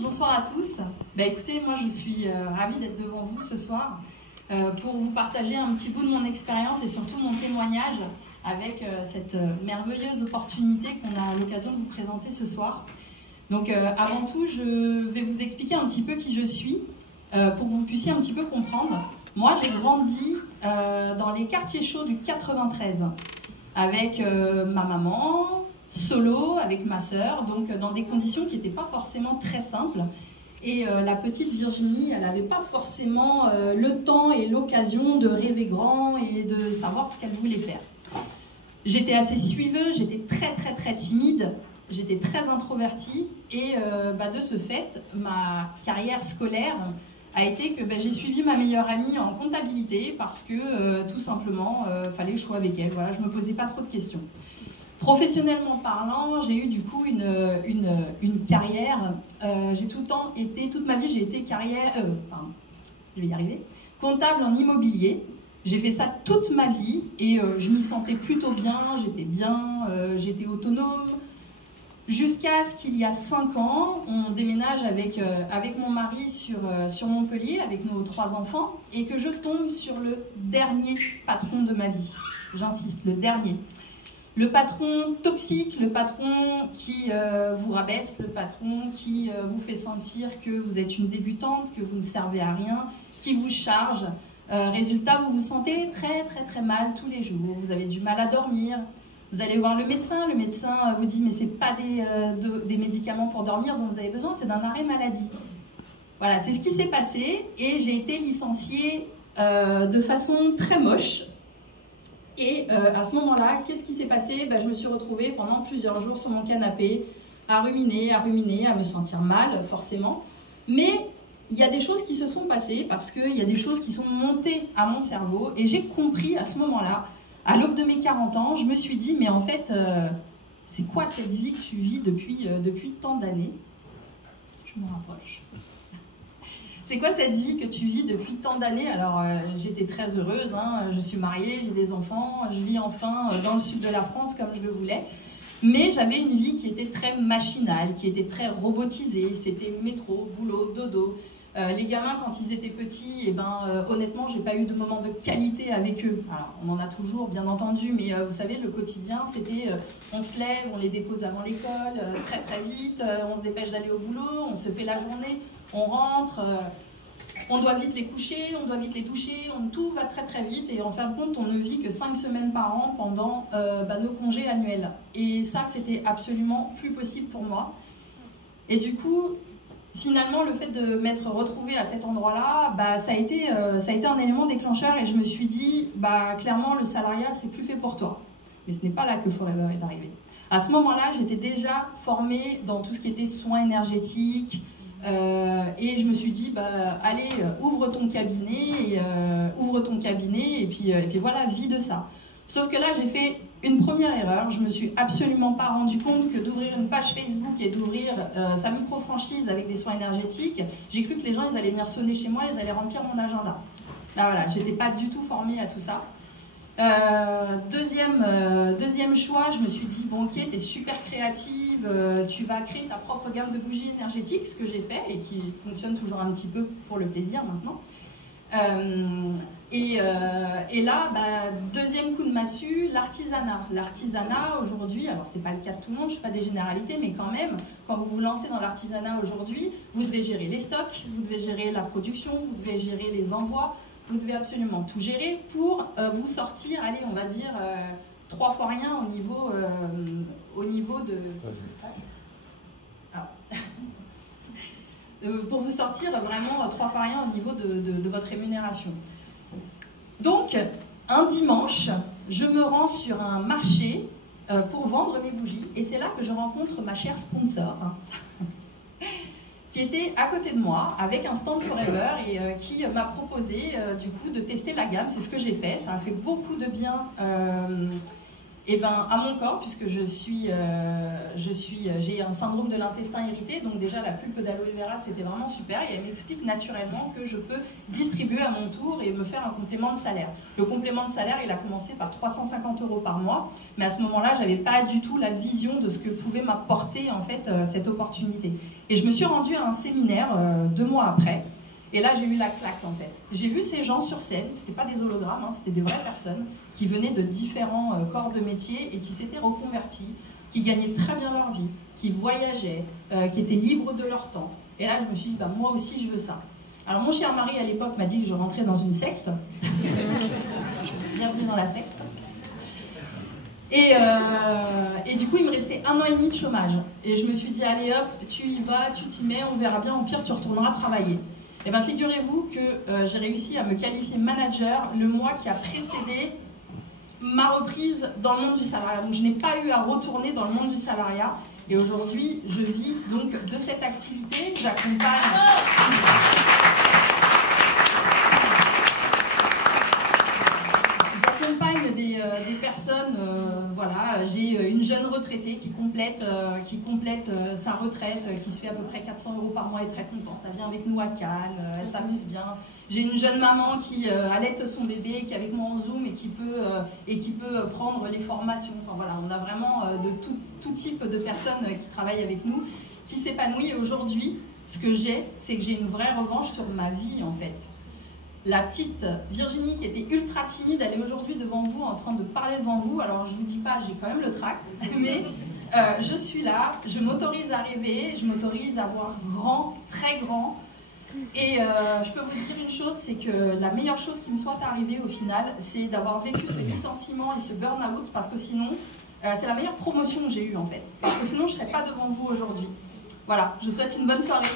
Bonsoir à tous. Écoutez, moi je suis ravie d'être devant vous ce soir pour vous partager un petit bout de mon expérience et surtout mon témoignage avec cette merveilleuse opportunité qu'on a l'occasion de vous présenter ce soir. Donc avant tout, je vais vous expliquer un petit peu qui je suis pour que vous puissiez un petit peu comprendre. Moi j'ai grandi dans les quartiers chauds du 93 avec ma maman, solo avec ma sœur, donc dans des conditions qui n'étaient pas forcément très simples. Et la petite Virginie, elle n'avait pas forcément le temps et l'occasion de rêver grand et de savoir ce qu'elle voulait faire. J'étais assez suiveuse, j'étais très timide, j'étais très introvertie et de ce fait, ma carrière scolaire a été que j'ai suivi ma meilleure amie en comptabilité parce que tout simplement, fallait que je sois avec elle. Voilà, je ne me posais pas trop de questions. Professionnellement parlant, j'ai eu du coup une carrière, j'ai toute ma vie j'ai été je vais y arriver, comptable en immobilier. J'ai fait ça toute ma vie et je m'y sentais plutôt bien, j'étais autonome. Jusqu'à ce qu'il y a 5 ans, on déménage avec mon mari sur Montpellier, avec nos 3 enfants, et que je tombe sur le dernier patron de ma vie. J'insiste, le dernier. Le patron toxique, le patron qui vous rabaisse, le patron qui vous fait sentir que vous êtes une débutante, que vous ne servez à rien, qui vous charge. Résultat, vous vous sentez très mal tous les jours. Vous avez du mal à dormir. Vous allez voir le médecin vous dit mais c'est pas des médicaments pour dormir dont vous avez besoin, c'est d'un arrêt maladie. Voilà, c'est ce qui s'est passé et j'ai été licenciée de façon très moche. Et à ce moment-là, qu'est-ce qui s'est passé? Je me suis retrouvée pendant plusieurs jours sur mon canapé, à ruminer, à me sentir mal, forcément. Mais il y a des choses qui se sont passées parce qu'il y a des choses qui sont montées à mon cerveau. Et j'ai compris à ce moment-là, à l'aube de mes 40 ans, je me suis dit, mais en fait, c'est quoi cette vie que tu vis depuis tant d'années? Je me rapproche. C'est quoi cette vie que tu vis depuis tant d'années? Alors, j'étais très heureuse, hein, je suis mariée, j'ai des enfants, je vis enfin dans le sud de la France comme je le voulais. Mais j'avais une vie qui était très machinale, qui était très robotisée. C'était métro, boulot, dodo. Les gamins, quand ils étaient petits, honnêtement, j'ai pas eu de moment de qualité avec eux. Alors, on en a toujours, bien entendu, mais vous savez, le quotidien, c'était on se lève, on les dépose avant l'école, très vite, on se dépêche d'aller au boulot, on se fait la journée, on rentre, on doit vite les coucher, on doit vite les doucher, tout va très vite et en fin de compte, on ne vit que 5 semaines par an pendant nos congés annuels. Et ça, c'était absolument plus possible pour moi. Et du coup, finalement, le fait de m'être retrouvée à cet endroit-là, ça a été un élément déclencheur et je me suis dit, clairement, le salariat, c'est plus fait pour toi. Mais ce n'est pas là que Forever est arrivé. À ce moment-là, j'étais déjà formée dans tout ce qui était soins énergétiques et je me suis dit, allez, ouvre ton cabinet et puis voilà, vis de ça. Sauf que là, j'ai fait une première erreur. Je ne me suis absolument pas rendu compte que d'ouvrir une page Facebook et d'ouvrir sa micro-franchise avec des soins énergétiques, j'ai cru que les gens ils allaient venir sonner chez moi, ils allaient remplir mon agenda. Là, voilà, je n'étais pas du tout formée à tout ça. Deuxième choix, je me suis dit, bon ok, tu es super créative, tu vas créer ta propre gamme de bougies énergétiques, ce que j'ai fait et qui fonctionne toujours un petit peu pour le plaisir maintenant. Et là, deuxième coup de massue, l'artisanat. L'artisanat aujourd'hui, alors c'est pas le cas de tout le monde, je ne fais pas des généralités, mais quand même, quand vous vous lancez dans l'artisanat aujourd'hui, vous devez gérer les stocks, vous devez gérer la production, vous devez gérer les envois, vous devez absolument tout gérer pour vous sortir, allez, on va dire 3 fois rien au niveau de... Qu'est-ce qui se passe ? Pour vous sortir vraiment 3 fois rien au niveau de votre rémunération. Donc, un dimanche, je me rends sur un marché pour vendre mes bougies et c'est là que je rencontre ma chère sponsor qui était à côté de moi avec un stand Forever et qui m'a proposé du coup de tester la gamme. C'est ce que j'ai fait, ça a fait beaucoup de bien Et ben à mon corps, puisque j'ai un syndrome de l'intestin irrité, donc déjà la pulpe d'aloe vera c'était vraiment super, et elle m'explique naturellement que je peux distribuer à mon tour et me faire un complément de salaire. Le complément de salaire, il a commencé par 350 € par mois, mais à ce moment-là, j'avais pas du tout la vision de ce que pouvait m'apporter en fait cette opportunité. Et je me suis rendue à un séminaire 2 mois après. Et là, j'ai eu la claque en fait. J'ai vu ces gens sur scène, c'était pas des hologrammes, hein, c'était des vraies personnes qui venaient de différents corps de métier et qui s'étaient reconvertis, qui gagnaient très bien leur vie, qui voyageaient, qui étaient libres de leur temps. Et là, je me suis dit, bah, moi aussi, je veux ça. Alors, mon cher mari, à l'époque, m'a dit que je rentrais dans une secte. Bienvenue dans la secte. Et du coup, il me restait 1 an et demi de chômage. Et je me suis dit, allez hop, tu y vas, tu t'y mets, on verra bien, au pire, tu retourneras travailler. Et bien, figurez-vous que j'ai réussi à me qualifier manager le mois qui a précédé ma reprise dans le monde du salariat. Donc, je n'ai pas eu à retourner dans le monde du salariat. Et aujourd'hui, je vis donc de cette activité. J'accompagne des personnes, voilà, j'ai une jeune retraitée qui complète sa retraite, qui se fait à peu près 400 € par mois, et très contente. Elle vient avec nous à Cannes, elle s'amuse bien. J'ai une jeune maman qui allaite son bébé, qui est avec moi en Zoom et qui peut prendre les formations. Enfin, voilà, on a vraiment de tout type de personnes qui travaillent avec nous, qui s'épanouissent. Et aujourd'hui, ce que j'ai, c'est que j'ai une vraie revanche sur ma vie en fait. La petite Virginie qui était ultra timide, elle est aujourd'hui devant vous, en train de parler devant vous. Alors je ne vous dis pas, j'ai quand même le trac, mais je suis là, je m'autorise à rêver, je m'autorise à voir grand, très grand. Et je peux vous dire une chose, c'est que la meilleure chose qui me soit arrivée au final, c'est d'avoir vécu ce licenciement et ce burn-out, parce que sinon, c'est la meilleure promotion que j'ai eue en fait. Parce que sinon, je ne serais pas devant vous aujourd'hui. Voilà, je vous souhaite une bonne soirée.